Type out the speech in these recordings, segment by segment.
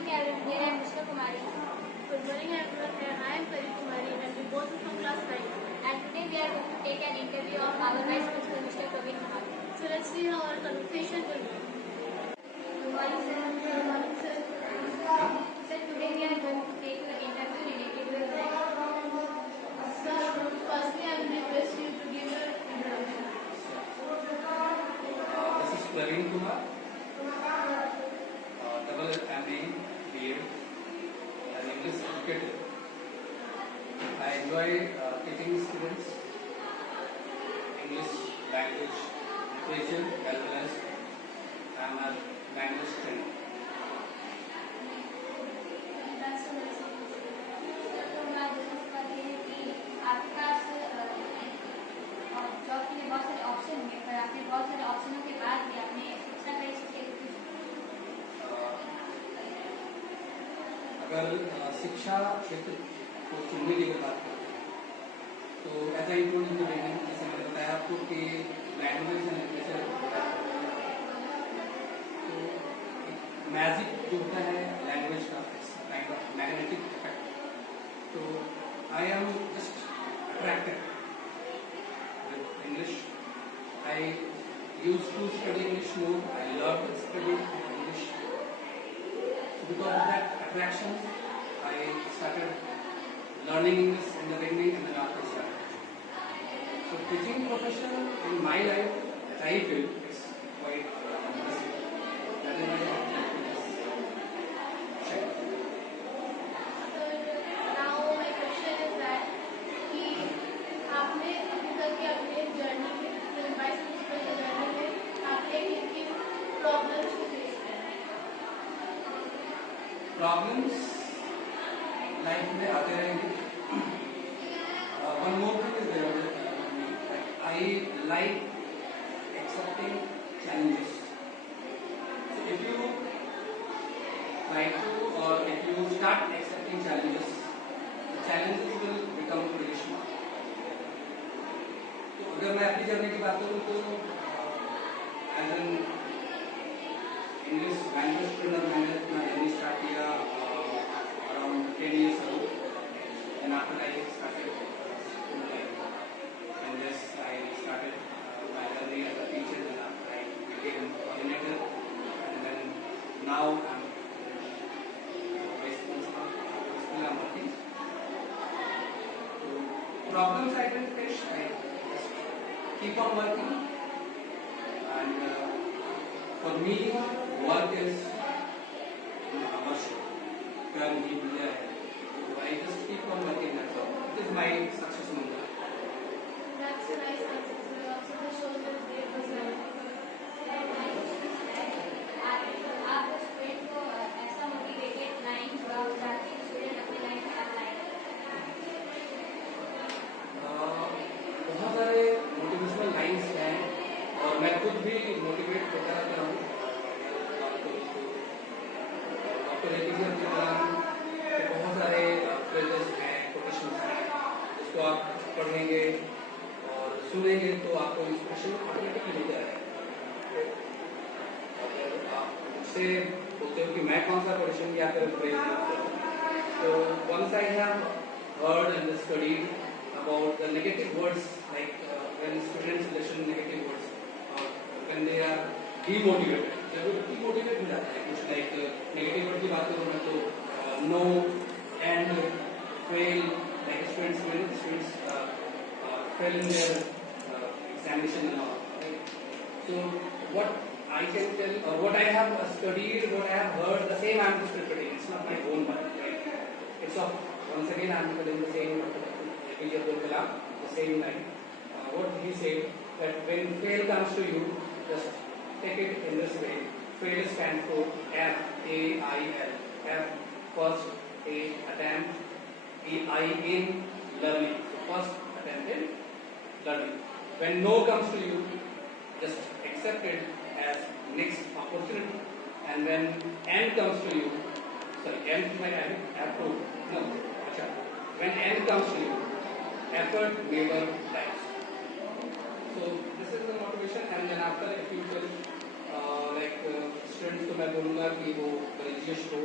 morning everyone, I am Mishka Kumari. Good morning everyone, I am Pari Kumari and we both are from class 9. And today we are going to take an interview of our Vice Principal Mr. Praveen Mahal. So let's see how our conversation will go. Good morning sir. Good morning sir. Sir, today we are going to take an interview related with life. Sir, firstly I will request you to give your introduction. This is Praveen Kumar, double MA, BA, an English educator. I enjoy teaching students English language literature as well as I am a language trainer. That's so nice. Sir, तो हमारा दोस्त कहते हैं कि आपके पास job के लिए बहुत सारे ऑप्शन होंगे, पर आपने बहुत सारे ऑप्शनों के बाद भी आपने शिक्षा का इसके अगर शिक्षा क्षेत्र को चुनने की अगर बात करते हैं तो as I told in the beginning, जैसे मैंने बताया आपको कि लैंग्वेज एंड लिटरेचर तो मैजिक जो होता है लैंग्वेज का काइंड ऑफ मैग्नेटिक इफेक्ट. तो I am just attracted with English. I use to study English more. I love to study English. Because of that attraction, I started learning English in the beginning and then after started. So teaching profession in my life, as I feel, is quite interesting. That is why I like this check. Sir, now my question is that कि आपने अभी तक के अपने journey में vice principal की journey में आपने किन प्रॉब्लम्स को फेस किया है? Problems life में आते रहेंगे. One more thing is there with me, that I like accepting challenges. So if you try to or if you start accepting challenges, the challenges will become very small. तो अगर मैं अपनी journey की बात करूँ तो as an English language trainer मैंने अपना जर्नी स्टार्ट किया around 10 years ago. And after that I started school life. And yes, I started my journey as a teacher, and after I became coordinator, and then now I'm vice principal. Still I'm working. So problems I didn't face. I just keep on working. And for me, work is worship. कर्म ही पूजा है. So I just keep on working. That's all. It is my success mantra. That's a nice answer, sir. Also, this shows your great personality. आप student को ऐसा motivated line जो आप चाहते हैं student अपने लाइफ में अप्लाई बहुत सारे मोटिवेशनल लाइन्स हैं और मैं खुद भी मोटिवेट होता रहता हूँ. डॉक्टर एपीजे अब्दुल कलाम के बहुत सारे फ्रेजेस हैं, कोटेशंस हैं, जिसको आप पढ़ेंगे और सुनेंगे तो आपको इंस्पिरेशन ऑटोमेटिकली मिलता है. अगर आप मुझसे बोलते हो कि मैं कौन सा कोटेशन या फिर फ्रेज यूज करूँ, तो once I have heard and studied about the negative words, like when students listen negative words or when they are demotivated, जब वो demotivated हो जाते हैं, कुछ like negative word की बात करूँ मैं तो no and fail, like students fail in their examination and all. Right? So what I can tell or what I have studied, what I have heard, the same I am just repeating. It's not my own one, right? It's of once again I am telling the same APJ Abdul Kalam, the same line. What he said, that when fail comes to you, just take it in this way. Fail stands for F-A-I-L. F, first, A, attempt, E-I in learning. So first attempt in learning. When no comes to you, just accept it as next opportunity. And when end comes to you, sorry, end might have to, no, when end comes to you, effort never dies. So this is the motivation. And then after, if you tell like students को मैं बोलूँगा कि वो religious हो,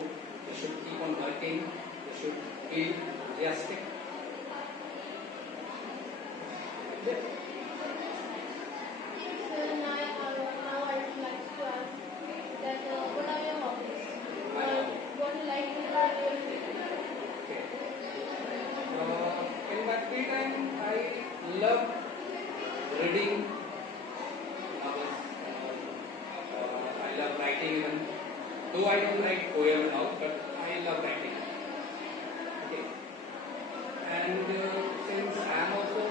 you should keep on working, you should be enthusiastic. So now I would like to ask that what are your hobbies? Or what you like to do in your free time? Okay. In my free time, I love reading novels. I love writing even. Though I don't write poem now, but I love writing. Okay. And since I am also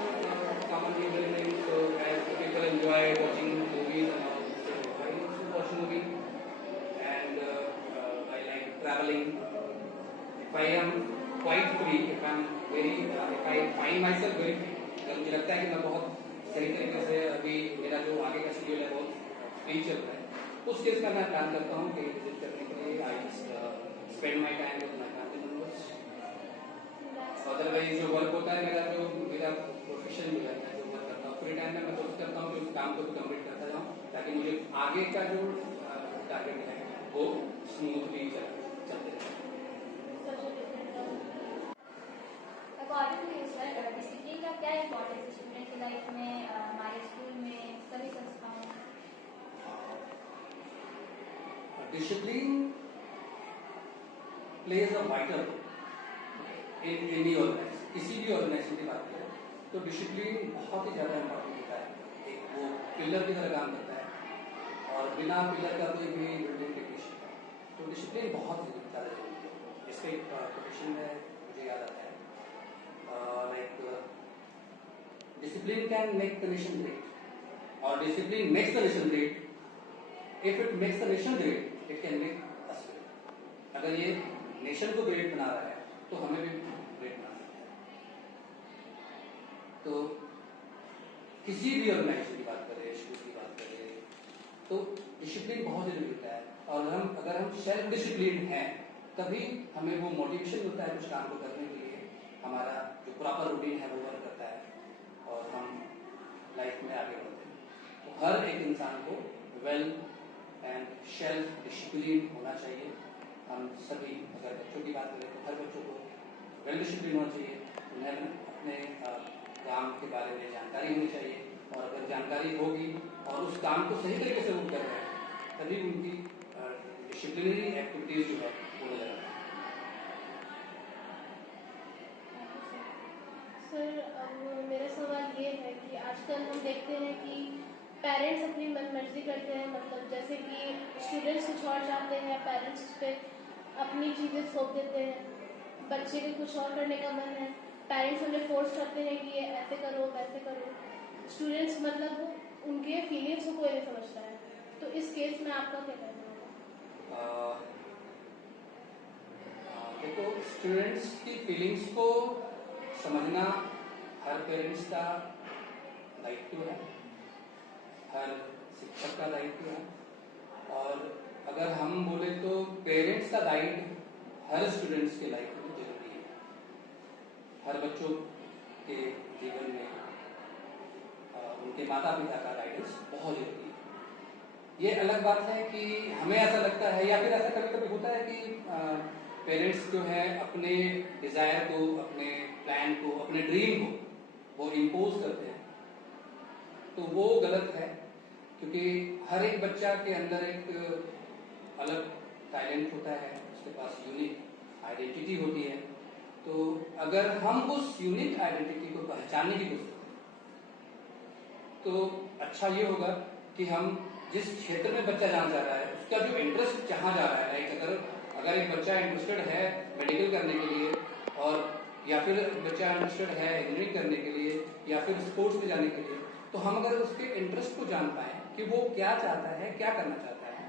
common human being, so as people enjoy watching movies and all, so I also watch movies. And I like traveling. If I am quite free, if I find myself very free, अगर मुझे लगता है कि मैं बहुत सही तरीके से अभी मेरा जो आगे का शेड्यूल है बहुत फ्री चल रहा है, उस केस में मैं प्लान करता हूँ कहीं विजिट करने के लिए. I spend my time with my family members. Otherwise जो वर्क होता है मेरा प्रोफेशन जो है, मैं जो वर्क करता हूँ फ्री टाइम में, मैं कोशिश करता हूँ कि उस काम को भी कंप्लीट करता जाऊँ ताकि मुझे आगे का जो टारगेट है वो स्मूथली चलते रहे. Such a different according to you sir, discipline का क्या इम्पोर्टेंस है स्टूडेंट की लाइफ में, हमारे स्कूल में, सभी संस्थाओं में? Discipline plays a vital role in any organization. किसी भी ऑर्गेनाइजेशन की बात करें तो डिसिप्लिन बहुत ही ज्यादा इम्पोर्टेंट होता है. एक वो पिलर की तरह काम करता है और बिना पिलर का कोई भी बिल्डिंग टिक नहीं सकता. तो डिसिप्लिन बहुत ज्यादा जरूरी है. इसका एक प्रोफेशन में मुझे याद आता है, like discipline can make the nation great और discipline makes the nation great. If it makes the nation great, it can make us great. अगर ये नेशन को ग्रेट बना रहा है तो हमें भी ग्रेट बना सकता है. तो किसी भी ऑर्गेनाइजेशन की बात करें, स्कूल की बात करें, तो डिसिप्लिन बहुत जरूरी होता है. और अगर हम सेल्फ डिसिप्लिन हैं तभी हमें वो मोटिवेशन मिलता है कुछ काम को करने के लिए. हमारा जो प्रॉपर रूटीन है वो वर्क करता है और हम लाइफ में आगे बढ़ते हैं. तो हर एक इंसान को वेल एंड सेल्फ डिसिप्लिन होना चाहिए. हम सभी, अगर बच्चों की बात करें तो हर बच्चों को वेल डिसिप्लिन होना चाहिए. उन्हें अपने काम के बारे में जानकारी होनी चाहिए और अगर जानकारी होगी और उस काम को सही तरीके से वो कर रहे हैं तभी उनकी डिसिप्लिनरी एक्टिविटीज जो है वो नजर आती है. सर, अब मेरा सवाल ये है कि आजकल हम देखते हैं कि पेरेंट्स अपनी मनमर्जी करते हैं, मतलब जैसे कि स्टूडेंट्स कुछ और चाहते हैं, पेरेंट्स उस पर अपनी चीज़ें थोप देते हैं. बच्चे को कुछ और करने का मन है, पेरेंट्स उन्हें फोर्स करते हैं कि ये ऐसे करो वैसे करो. स्टूडेंट्स मतलब उनके फीलिंग्स को कोई नहीं समझता है. तो इस केस में आपका क्या कहना होगा? देखो, स्टूडेंट्स की फीलिंग्स को समझना हर पेरेंट्स का दायित्व है, हर शिक्षक का दायित्व है. और अगर हम बोले तो पेरेंट्स का दायित्व हर स्टूडेंट्स के लाइफ में जरूरी है. हर बच्चों के जीवन में उनके माता पिता का गाइडेंस बहुत जरूरी है. ये अलग बात है कि हमें ऐसा लगता है या फिर ऐसा कभी कभी होता है कि पेरेंट्स जो है अपने डिजायर को, अपने प्लान को, अपने ड्रीम को वो इम्पोज करते हैं. तो वो गलत है क्योंकि हर एक बच्चा के अंदर एक अलग टैलेंट होता है, उसके पास यूनिक आइडेंटिटी होती है. तो अगर हम उस यूनिक आइडेंटिटी को पहचानने की कोशिश करें तो अच्छा ये होगा कि हम जिस क्षेत्र में बच्चा जाना चाह रहा है उसका जो इंटरेस्ट जहाँ जा रहा है, लाइक अगर एक बच्चा इंटरेस्टेड है मेडिकल करने के लिए और या फिर बच्चा इंटरेस्टेड है इंजीनियरिंग करने के लिए या फिर स्पोर्ट्स में जाने के लिए, तो हम अगर उसके इंटरेस्ट को जान पाए कि वो क्या चाहता है, क्या करना चाहता है,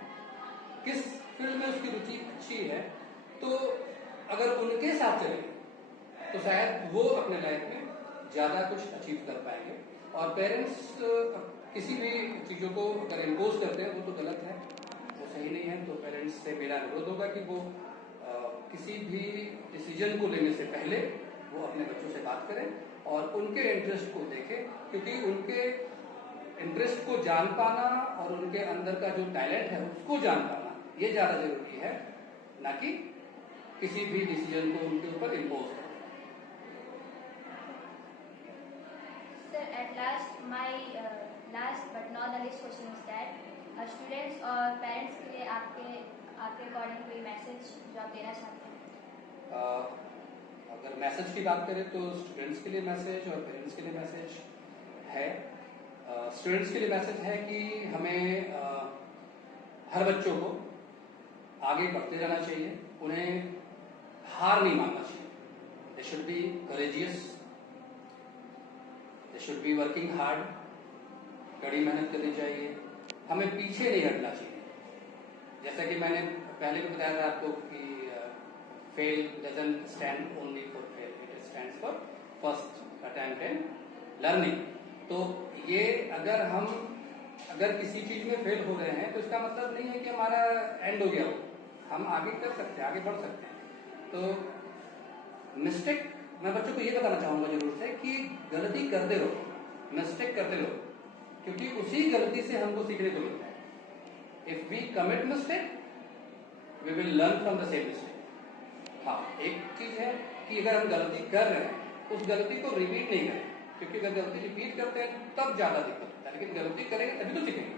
किस फील्ड में उसकी रुचि अच्छी है, तो अगर उनके साथ चलेंगे तो शायद वो अपने लाइफ में ज्यादा कुछ अचीव कर पाएंगे. और पेरेंट्स किसी भी चीजों को अगर इम्पोज करते हैं वो तो गलत है, वो सही नहीं है. तो पेरेंट्स से मेरा अनुरोध होगा कि वो किसी भी डिसीजन को लेने से पहले वो अपने बच्चों से बात करें और उनके इंटरेस्ट को देखें, क्योंकि उनके इंटरेस्ट को जान पाना और उनके अंदर का जो टैलेंट है उसको जान पाना ये ज्यादा जरूरी है, ना कि किसी भी डिसीजन को उनके ऊपर इम्पोज करें। Sir, at last, my last but not the least question is that students और parents के लिए आपके अकॉर्डिंग कोई मैसेज जो आप देना चाहते हैं? अगर मैसेज की बात करें तो स्टूडेंट्स के लिए मैसेज और पेरेंट्स के लिए मैसेज है। स्टूडेंट्स के लिए मैसेज है कि हमें हर बच्चों को आगे बढ़ते रहना चाहिए, उन्हें हार नहीं मानना चाहिए। दे should be courageous, they should be working hard, कड़ी मेहनत करनी चाहिए, हमें पीछे नहीं हटना चाहिए। जैसा कि मैंने पहले भी बताया था आपको कि fail doesn't stand only for fail, it stands for first attempt in learning. तो ये अगर किसी चीज में फेल हो रहे हैं तो इसका मतलब नहीं है कि हमारा एंड हो गया हो, हम आगे कर सकते हैं, आगे बढ़ सकते हैं। तो मिस्टेक मैं बच्चों को ये बताना चाहूंगा जरूर से कि गलती करते रहो, मिस्टेक करते रहो, क्योंकि उसी गलती से हमको सीखने को मिलता है। If we commit mistake we will learn from the same mistake. हाँ, एक चीज है कि अगर हम गलती कर रहे हैं उस गलती को रिपीट नहीं करें, क्योंकि अगर गलती रिपीट करते हैं तब ज्यादा दिक्कत होता है, लेकिन गलती करेंगे तभी तो सीखेंगे।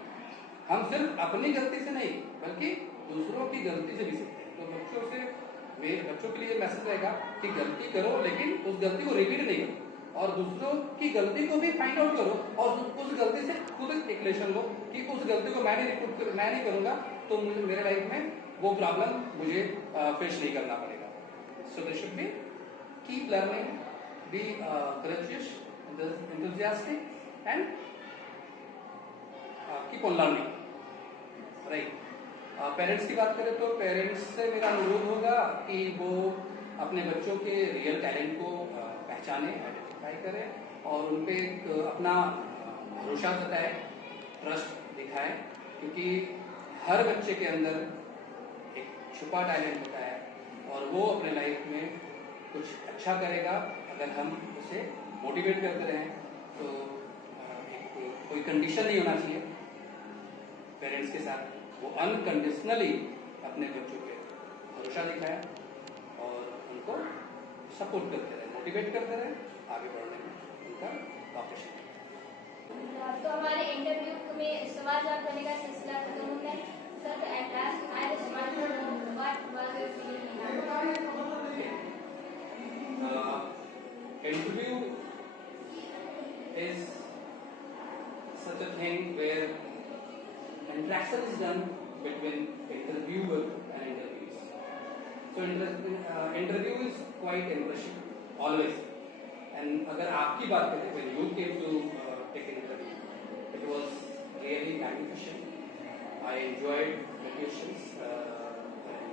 हम सिर्फ अपनी गलती से नहीं बल्कि दूसरों की गलती से भी सीखते हैं। तो बच्चों के लिए मैसेज रहेगा कि गलती करो लेकिन उस गलती को रिपीट नहीं करो, और दूसरों की गलती को भी फाइंड आउट करो और उस गलती से खुद एक लेसन लो कि उस गलती को मैं नहीं करूंगा तो मेरे लाइफ में वो प्रॉब्लम मुझे फेस नहीं करना पड़ेगा। So they should be keep learning, be courageous, enthusiastic and keep on learning, right? Parents की बात करें तो पेरेंट्स से मेरा अनुरोध होगा कि वो अपने बच्चों के रियल टैलेंट को पहचाने, आइडेंटिफाई करें और उन पे एक अपना भरोसा जताए, ट्रस्ट दिखाए, क्योंकि हर बच्चे के अंदर एक छुपा टैलेंट होता है और वो अपने लाइफ में कुछ अच्छा करेगा अगर हम उसे मोटिवेट करते रहें। तो कोई कंडीशन नहीं होना चाहिए पेरेंट्स के साथ, वो अनकंडीशनली अपने बच्चों पे भरोसा दिखाए और उनको सपोर्ट करते रहे, मोटिवेट करते रहे, आगे बढ़ने में उनका ऑपरेशन। तो हमारे इंटरव्यू में सवाल जवाब करने का सिलसिला खत्म हो गया। Sir, at last I just want to know what was your feeling? Interview is such a thing where interaction is done between interviewer and interviewees. So interview is quite impressive always. And अगर आपकी बात करें, when you came to take an interview, it was really magnificent. I enjoyed the questions and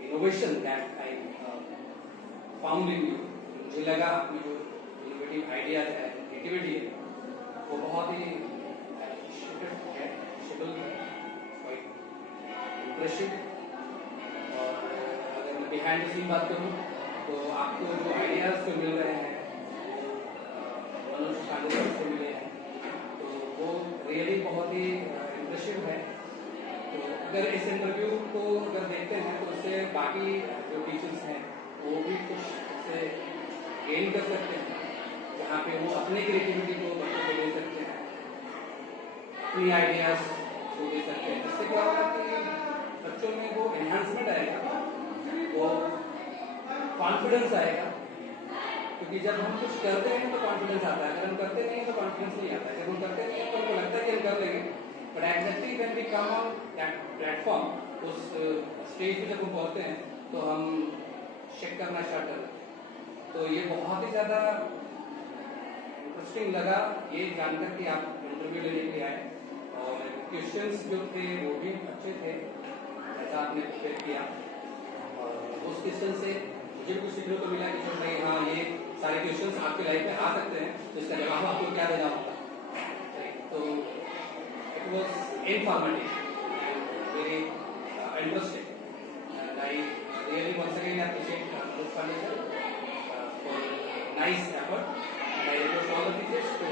innovation that I found in you. मुझे लगा आपकी जो innovative ideas है, creativity है, वो बहुत ही क्वाइट इम्प्रेसिव। और अगर मैं बिहाइंड द सीन बात करूँ तो आपको जो आइडियाज जो मिल रहे हैं वो मनोज पांडे से मिले हैं, तो वो रियली बहुत ही इम्प्रेसिव है। तो अगर इस इंटरव्यू को अगर देखते हैं तो उससे बाकी जो टीचर्स हैं वो भी कुछ उससे गेन कर सकते हैं, जहाँ पे वो अपनी क्रिएटिविटी को बच्चों को दे सकते हैं, अपनी आइडियाज को दे सकते हैं। इससे क्या होगा कि बच्चों में वो एनहांसमेंट आएगा, वो कॉन्फिडेंस आएगा, क्योंकि जब हम कुछ करते हैं तो कॉन्फिडेंस आता है, अगर हम करते नहीं तो कॉन्फिडेंस नहीं आता है। जब हम करते नहीं तो हमको लगता है कि हम कर लेंगे, but exactly when we come on that platform, उस स्टेज पे जब हम पहुंचते हैं तो हम चेक करना स्टार्ट कर देते हैं। तो ये बहुत ही ज़्यादा इंटरेस्टिंग लगा ये जानकर कि आप इंटरव्यू लेने के लिए आए, और क्वेश्चंस जो थे वो भी अच्छे थे जैसा आपने प्रिपेयर किया, और उस क्वेश्चन से मुझे भी कुछ सीखने को मिला कि भाई हाँ, ये सारे क्वेश्चंस आपके लाइफ में आ सकते हैं, तो इसका जवाब आपको क्या देना होगा। तो it was informative and very interesting, and I really once again appreciate Manoj Pandey sir for nice effort, and I request all the teachers to